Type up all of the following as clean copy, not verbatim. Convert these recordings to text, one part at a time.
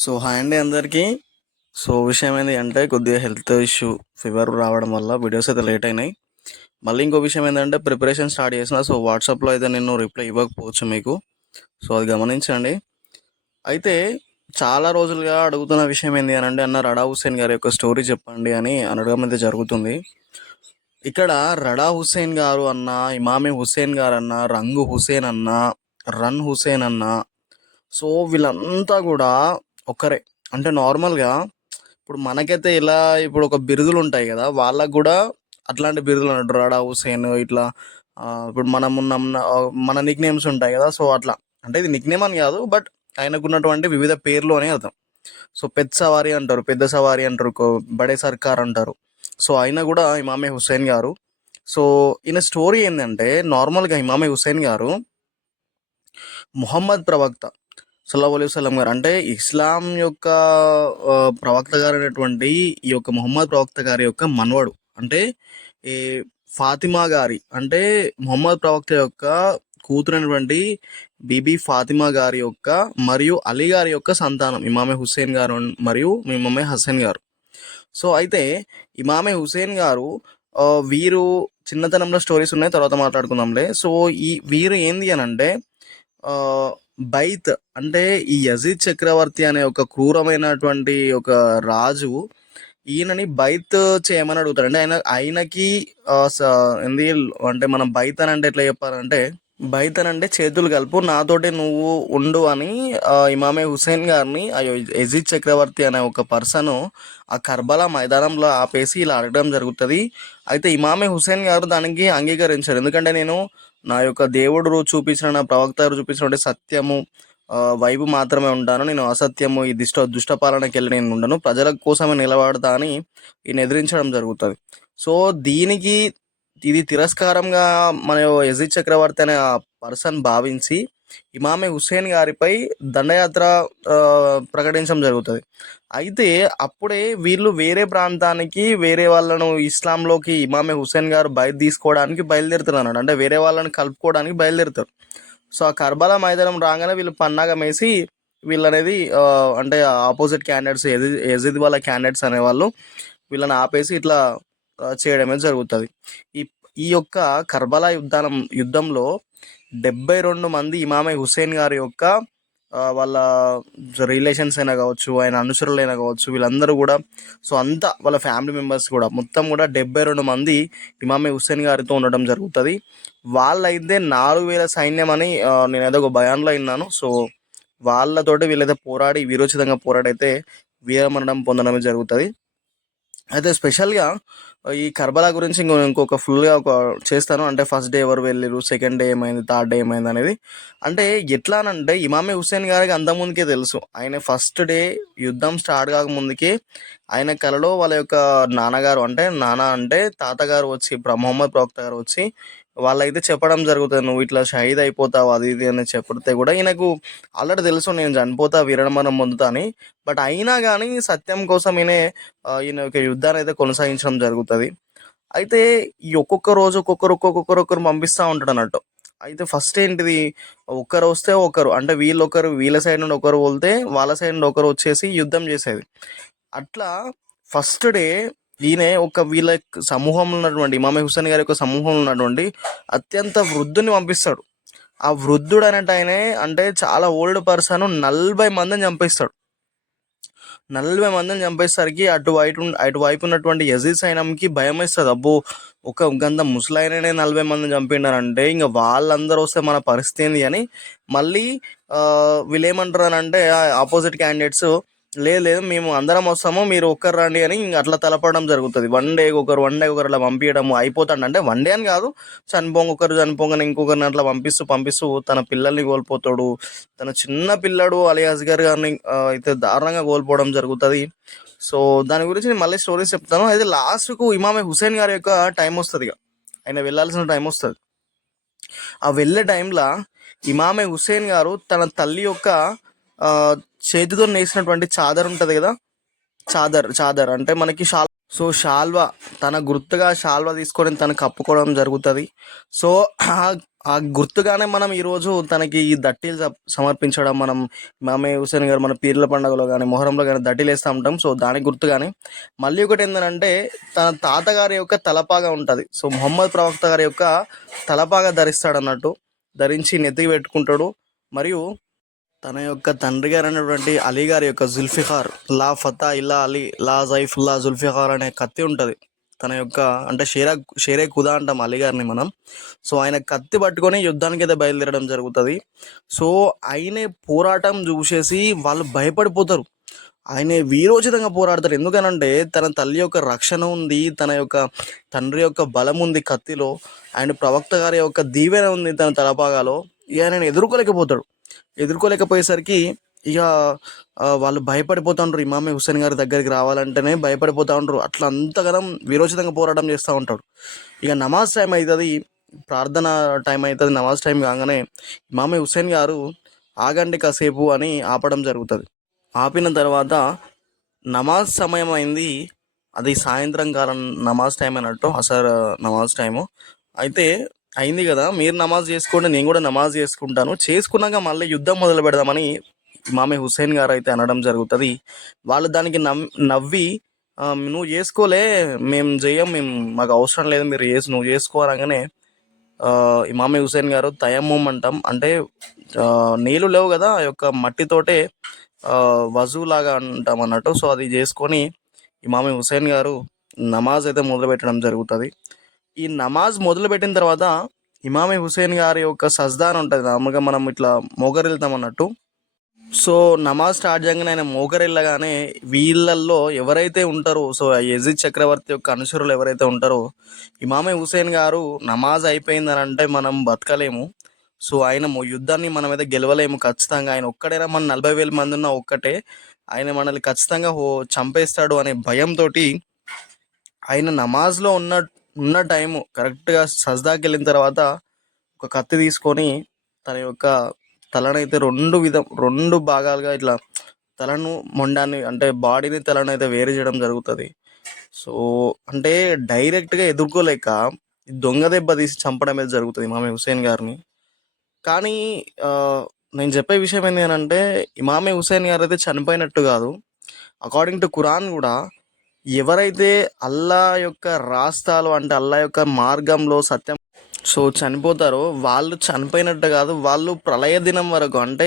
Hi అండి అందరికీ. విషయం ఏంటి అంటే కొద్దిగా హెల్త్ ఇష్యూ, ఫీవర్ రావడం వల్ల వీడియోస్ అయితే లేట్ అయినాయి. మళ్ళీ ఇంకో విషయం ఏంటంటే ప్రిపరేషన్ స్టార్ట్ చేసిన. వాట్సాప్లో అయితే నేను రిప్లై ఇవ్వకపోవచ్చు మీకు. అది గమనించండి. అయితే చాలా రోజులుగా అడుగుతున్న విషయం ఏంటి అని అంటే అన్న రడా హుస్సేన్ గారి యొక్క స్టోరీ చెప్పండి అని అనడం అయితే జరుగుతుంది. ఇక్కడ రడా హుస్సేన్ గారు అన్న, ఇమామి హుస్సేన్ గారు అన్న, రంగు హుస్సేన్ అన్న, రన్ హుస్సేన్ అన్న, వీళ్ళంతా కూడా ఒక్కరే. అంటే నార్మల్గా ఇప్పుడు మనకైతే ఇలా ఇప్పుడు ఒక బిరుదులు ఉంటాయి కదా, వాళ్ళకు కూడా అట్లాంటి బిరుదులు అన్నట్టు రాడా హుసేన్ ఇట్లా. ఇప్పుడు మనం ఉన్న మన నిక్ నేమ్స్ ఉంటాయి కదా, అట్లా. అంటే ఇది నిక్ నేమ్ అని కాదు, బట్ ఆయనకున్నటువంటి వివిధ పేర్లు అనే అర్థం. పెద్ద సవారీ అంటారు, పెద్ద సవారీ అంటారు, బడే సర్కార్ అంటారు. ఆయన కూడా ఇమామే హుస్సేన్ గారు. ఈయన స్టోరీ ఏంటంటే నార్మల్గా ఇమామే హుస్సేన్ గారు ముహమ్మద్ ప్రవక్త సల్లల్లాహు అలైహి వసల్లం గారు, అంటే ఇస్లాం యొక్క ప్రవక్త గారు అయినటువంటి ఈ యొక్క ముహమ్మద్ ప్రవక్త గారి యొక్క మనవడు. అంటే ఈ ఫాతిమా గారి, అంటే ముహమ్మద్ ప్రవక్త యొక్క కూతురైనటువంటి బీబీ ఫాతిమా గారి యొక్క మరియు అలీ గారి యొక్క సంతానం ఇమామే హుస్సేన్ గారు మరియు ఇమామే హసన్ గారు. అయితే ఇమామే హుస్సేన్ గారు వీరు చిన్నతనంలో స్టోరీస్ ఉన్నాయి, తర్వాత మాట్లాడుకుందాంలే. వీరు ఏంది అని అంటే బైత్, అంటే ఈ యజీద్ చక్రవర్తి అనే ఒక క్రూరమైనటువంటి ఒక రాజు ఈయనని బైత్ చేయమని అడుగుతాడు. అంటే ఆయనకి ఏంది అంటే మనం బైత్ అని అంటే ఎట్లా చెప్పాలంటే, బైత్ అని అంటే చేతులు కలుపు, నాతోటి నువ్వు ఉండు అని ఇమామే హుస్సేన్ గారిని యజీద్ చక్రవర్తి అనే ఒక పర్సన్ ఆ కర్బలా మైదానంలో ఆపేసి ఇలా అడగడం జరుగుతుంది. అయితే ఇమామే హుస్సేన్ గారు దానికి అంగీకరించారు. ఎందుకంటే నేను నా యొక్క దేవుడు చూపించిన, నా ప్రవక్త గారు చూపించిన సత్యము వైపు మాత్రమే ఉంటాను, నేను అసత్యము ఈ దుష్ట పాలనకి వెళ్ళి నేను ఉండను, ప్రజల కోసమే నిలబడతా అని ఈయన ఎదిరించడం జరుగుతుంది. దీనికి ఇది తిరస్కారంగా మన యజీద్ చక్రవర్తి అనే ఆ పర్సన్ భావించి ఇమామే హుస్సేన్ గారిపై దండయాత్ర ప్రకటించడం జరుగుతుంది. అయితే అప్పుడే వీళ్ళు వేరే ప్రాంతానికి, వేరే వాళ్ళను ఇస్లాంలోకి ఇమామే హుస్సేన్ గారు తీసుకోవడానికి బయలుదేరుతారు అన్నాడు. అంటే వేరే వాళ్ళని కలుపుకోవడానికి బయలుదేరుతారు. ఆ కర్బలా మైదానం రాగానే వీళ్ళు పన్నాగ వేసి వీళ్ళనేది అంటే ఆపోజిట్ క్యాండిడేట్స్, యజీద్ వాళ్ళ క్యాండిడేట్స్ అనేవాళ్ళు వీళ్ళని ఆపేసి ఇట్లా చేయడమే జరుగుతుంది. ఈ ఈ యొక్క కర్బలా యుద్ధంలో 72 మంది ఇమామే హుస్సేన్ గారి యొక్క వాళ్ళ రిలేషన్స్ అయినా కావచ్చు, ఆయన అనుచరులైనా కావచ్చు, వీళ్ళందరూ కూడా అంతా వాళ్ళ ఫ్యామిలీ మెంబర్స్ కూడా మొత్తం కూడా 72 మంది ఇమామే హుస్సేన్ గారితో ఉండడం జరుగుతుంది. వాళ్ళైతే 4000 సైన్యం అని నేనైతే ఒక బయాన్లో విన్నాను. వాళ్ళతోటి వీళ్ళైతే పోరాడి వీరోచితంగా పోరాడైతే వీరమరణం పొందడం జరుగుతుంది. అయితే స్పెషల్గా ఈ కర్బలా గురించి ఇంకొక ఫుల్గా ఒక చేస్తాను. అంటే ఫస్ట్ డే ఎవరు వెళ్ళారు, సెకండ్ డే ఏమైంది, థర్డ్ డే ఏమైంది అనేది. అంటే ఎట్లానంటే ఇమామే హుస్సేన్ గారికి అంతకుముందుకే తెలుసు. ఆయన ఫస్ట్ డే యుద్ధం స్టార్ట్ కాకముందుకే ఆయన కలలో వాళ్ళ యొక్క నాన్నగారు, అంటే తాతగారు వచ్చి మొహమ్మద్ ప్రవక్త గారు వచ్చి వాళ్ళైతే చెప్పడం జరుగుతుంది, నువ్వు ఇట్లా షహీద్ అయిపోతావు అది ఇది అని చెప్తే కూడా ఈయనకు ఆల్రెడీ తెలుసు నేను చనిపోతా, విరమరణం పొందుతా అని. బట్ అయినా కానీ సత్యం కోసం ఈయన యొక్క యుద్ధాన్ని అయితే కొనసాగించడం జరుగుతుంది. అయితే ఈ ఒక్కొక్క రోజు ఒక్కొక్కరు పంపిస్తూ ఉంటాడు అన్నట్టు. అయితే ఫస్ట్ ఏంటిది, ఒకరు వస్తే ఒకరు, అంటే వీళ్ళ సైడ్ నుండి ఒకరు వెళ్తే వాళ్ళ సైడ్ నుండి ఒకరు వచ్చేసి యుద్ధం చేసేది. అట్లా ఫస్ట్ డే ఈయన వీళ్ళ సమూహంలో ఉన్నటువంటి ఇమామే హుస్సేన్ గారి యొక్క సమూహంలో ఉన్నటువంటి అత్యంత వృద్ధుని పంపిస్తాడు. ఆ వృద్ధుడు అనేట ఆయనే, అంటే చాలా ఓల్డ్ పర్సన్, 40 మందిని చంపిస్తాడు. 40 మందిని చంపేసరికి అటువైపు ఉన్నటువంటి యజీద్ సైన్యంకి భయం వేస్తుంది. అబ్బో, ఒక గంత ముసలాయననే 40 మందిని చంపిండారంటే ఇంకా వాళ్ళందరూ వస్తే మన పరిస్థితి ఏంది అని మళ్ళీ వీళ్ళు ఏమంటారు అని అంటే ఆపోజిట్ క్యాండిడేట్స్, లేదు మేము అందరం వస్తాము, మీరు ఒక్కరు రండి అని అట్లా తలపడడం జరుగుతుంది. వన్ డే ఒకరు అట్లా పంపించడం అయిపోతాడు. అంటే వన్ డే అని కాదు, చనిపోగానే ఇంకొకరిని అట్లా పంపిస్తూ తన పిల్లల్ని కోల్పోతాడు. తన చిన్న పిల్లడు అలీ అస్గర్ గారిని అయితే దారుణంగా కోల్పోవడం జరుగుతుంది. దాని గురించి నేను మళ్ళీ స్టోరీస్ చెప్తాను. అయితే లాస్ట్కు ఇమామే హుస్సేన్ గారి యొక్క టైం వస్తుంది, ఇక ఆయన వెళ్ళాల్సిన టైం వస్తుంది. ఆ వెళ్ళే టైంలో ఇమామే హుస్సేన్ గారు తన తల్లి యొక్క చేతితో నేసినటువంటి చాదర్ ఉంటుంది కదా, చాదర్ అంటే మనకి షాల్వా, తన గుర్తుగా షాల్వా తీసుకొని తను కప్పుకోవడం జరుగుతుంది. ఆ ఆ గుర్తుగానే మనం ఈరోజు తనకి ఈ దట్టీలు సమర్పించడం, మనం ఇమామే హుసేన్ గారు మన పీర్ల పండుగలో కానీ మొహరంలో కానీ దట్టీలు వేస్తూ ఉంటాం. సో దానికి గుర్తుగానే మళ్ళీ ఒకటి ఏంటంటే తన తాతగారి యొక్క తలపాగా ఉంటుంది. సో మొహమ్మద్ ప్రవక్త గారి యొక్క తలపాగా ధరిస్తాడు అన్నట్టు, ధరించి నెత్తికి పెట్టుకుంటాడు. మరియు తన యొక్క తండ్రి గారు అనేటువంటి అలీ గారి యొక్క జుల్ఫికార్, లా ఫతా ఇల్లా అలీ లా జైఫుల్లా జుల్ఫికార్ అనే కత్తి ఉంటుంది తన యొక్క, అంటే షేరే ఖుదా అంటాం అలీ గారిని మనం. సో ఆయన కత్తి పట్టుకొని యుద్ధానికి అయితే బయలుదేరడం జరుగుతుంది. సో ఆయనే పోరాటం చూసేసి వాళ్ళు భయపడిపోతారు. ఆయన వీరోచితంగా పోరాడతారు. ఎందుకనంటే తన తల్లి యొక్క రక్షణ ఉంది, తన యొక్క తండ్రి యొక్క బలం ఉంది కత్తిలో, అండ్ ప్రవక్త గారి యొక్క దీవెన ఉంది తన తలపాగాలో. ఇక ఆయన ఎదుర్కోలేకపోతాడు. ఎదుర్కోలేకపోయేసరికి ఇక వాళ్ళు భయపడిపోతూ ఉంటారు. ఇమామే హుస్సేన్ గారి దగ్గరికి రావాలంటేనే భయపడిపోతూ ఉంటారు. అట్లా అంతగానం వీరోచితంగా పోరాటం చేస్తూ ఉంటాడు. ఇక నమాజ్ టైం అవుతుంది, ప్రార్థన టైం అవుతుంది. నమాజ్ టైం కాగానే ఇమామే హుస్సేన్ గారు ఆగండి కాసేపు అని ఆపడం జరుగుతుంది. ఆపిన తర్వాత నమాజ్ సమయం అయింది. అది సాయంత్రం కాలం నమాజ్ టైం అన్నట్టు, అసర్ నమాజ్ టైము అయితే అయింది కదా, మీరు నమాజ్ చేసుకోండి, నేను కూడా నమాజ్ చేసుకుంటాను, చేసుకున్నాక మళ్ళీ యుద్ధం మొదలు పెడదామని ఇమామే హుస్సేన్ గారు అయితే అనడం జరుగుతుంది. వాళ్ళు దానికి నవ్వి నువ్వు చేసుకోలే, మేము చెయ్యం, మాకు అవసరం లేదు, మీరు నువ్వు చేసుకో అనగానే ఇమామే హుస్సేన్ గారు తయమ్మం అంటాం, అంటే నీళ్ళు లేవు కదా ఆ యొక్క మట్టితోటే వజులాగా అంటాం అన్నట్టు. సో అది చేసుకొని ఇమామే హుస్సేన్ గారు నమాజ్ అయితే మొదలుపెట్టడం జరుగుతుంది. ఈ నమాజ్ మొదలుపెట్టిన తర్వాత ఇమామే హుస్సేన్ గారి యొక్క సజ్దా అని ఉంటుంది, మామూలుగా మనం ఇట్లా మోకరిల్తాం అన్నట్టు. సో నమాజ్ స్టార్ట్ చేయగానే ఆయన మోకరిల్లగానే వీళ్ళల్లో ఎవరైతే ఉంటారో, సో యజీద్ చక్రవర్తి యొక్క అనుచరులు ఎవరైతే ఉంటారో, ఇమామే హుస్సేన్ గారు నమాజ్ అయిపోయిందని అంటే మనం బతకలేము, సో ఆయన యుద్ధాన్ని మనం అయితే గెలవలేము ఖచ్చితంగా, ఆయన ఒక్కడైనా మన 40,000 మంది ఉన్న ఒక్కటే, ఆయన మనల్ని ఖచ్చితంగా చంపేస్తాడు అనే భయంతో ఆయన నమాజ్లో ఉన్న టైము కరెక్ట్గా సజ్దాకి వెళ్ళిన తర్వాత ఒక కత్తి తీసుకొని తన యొక్క తలనైతే రెండు భాగాలుగా ఇట్లా తలను మొండాన్ని, అంటే బాడీని తలను అయితే వేరు చేయడం జరుగుతుంది. సో అంటే డైరెక్ట్గా ఎదుర్కోలేక దొంగ దెబ్బ తీసి చంపడం అయితే జరుగుతుంది ఇమామే హుస్సేన్ గారిని. కానీ నేను చెప్పే విషయం ఏంటి అని అంటే, ఇమామే హుస్సేన్ గారు అయితే చనిపోయినట్టు కాదు. అకార్డింగ్ టు ఖురాన్ కూడా ఎవరైతే అల్లా యొక్క రాస్తాలో, అంటే అల్లా యొక్క మార్గంలో సత్యం సో చనిపోతారో వాళ్ళు చనిపోయినట్టు కాదు, వాళ్ళు ప్రళయ దినం వరకు, అంటే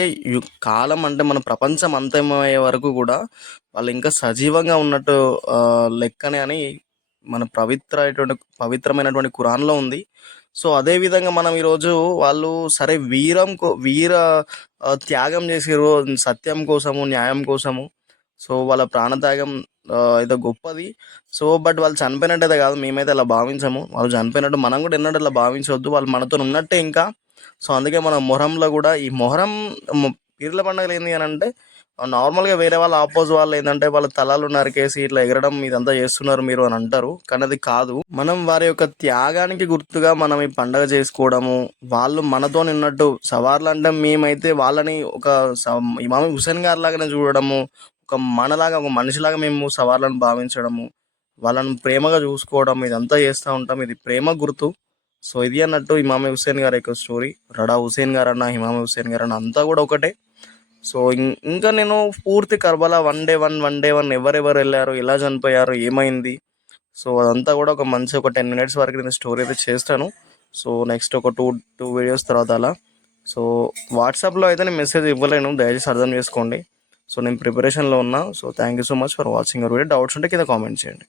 కాలం అంటే మన ప్రపంచం అంతమయ్యే వరకు కూడా వాళ్ళు ఇంకా సజీవంగా ఉన్నట్టు లెక్కనే అని మన పవిత్రమైనటువంటి ఖురాన్లో ఉంది. సో అదేవిధంగా మనం ఈరోజు వాళ్ళు సరే వీర త్యాగం చేసిరు సత్యం కోసము, న్యాయం కోసము, సో వాళ్ళ ప్రాణత్యాగం అయితే గొప్పది. సో బట్ వాళ్ళు చనిపోయినట్టయితే కాదు, మేమైతే అలా భావించము. వాళ్ళు చనిపోయినట్టు మనం కూడా ఎన్నడూ అలా భావించవద్దు, వాళ్ళు మనతో ఉన్నట్టే ఇంకా. సో అందుకే మన మొహరంలో కూడా ఈ మొహరం పీర్ల పండుగలు ఏంది అని అంటే, నార్మల్గా వేరే వాళ్ళ వాళ్ళు ఏంటంటే వాళ్ళ తలాలు నరికేసి ఇట్లా ఎగరడం ఇదంతా చేస్తున్నారు మీరు అని అంటారు, కానీ అది కాదు. మనం వారి యొక్క త్యాగానికి గుర్తుగా మనం ఈ పండగ చేసుకోవడము, వాళ్ళు మనతో ఉన్నట్టు సవార్లు అంటే మేమైతే వాళ్ళని ఒక ఇమామ్ హుస్సేన్ గారి లాగానే చూడడము, ఒక మనలాగా ఒక మనిషిలాగా మేము సవాళ్ళను భావించడము, వాళ్ళని ప్రేమగా చూసుకోవడం, ఇదంతా చేస్తూ ఉంటాం. ఇది ప్రేమ గుర్తు. సో ఇది అన్నట్టు ఇమామే హుస్సేన్ గారి యొక్క స్టోరీ. రడా హుస్సేన్ గారు అన్న, ఇమామే హుస్సేన్ గారు అన్న అంతా కూడా ఒకటే. సో ఇంకా నేను పూర్తి కర్బలా వన్ డే వన్ ఎవరెవరు వెళ్ళారు, ఎలా చనిపోయారు, ఏమైంది, సో అదంతా కూడా ఒక 10 minutes వరకు నేను స్టోరీ అయితే చేస్తాను. సో నెక్స్ట్ ఒక టూ వీడియోస్ తర్వాత అలా. సో వాట్సాప్లో అయితే నేను మెసేజ్ ఇవ్వలేను, దయచేసి అర్థం చేసుకోండి. సో నేను ప్రిపరేషన్లో ఉన్నా. So thank you so much for watching our video. Doubts ఉంటే కింద కామెంట్ చేయండి.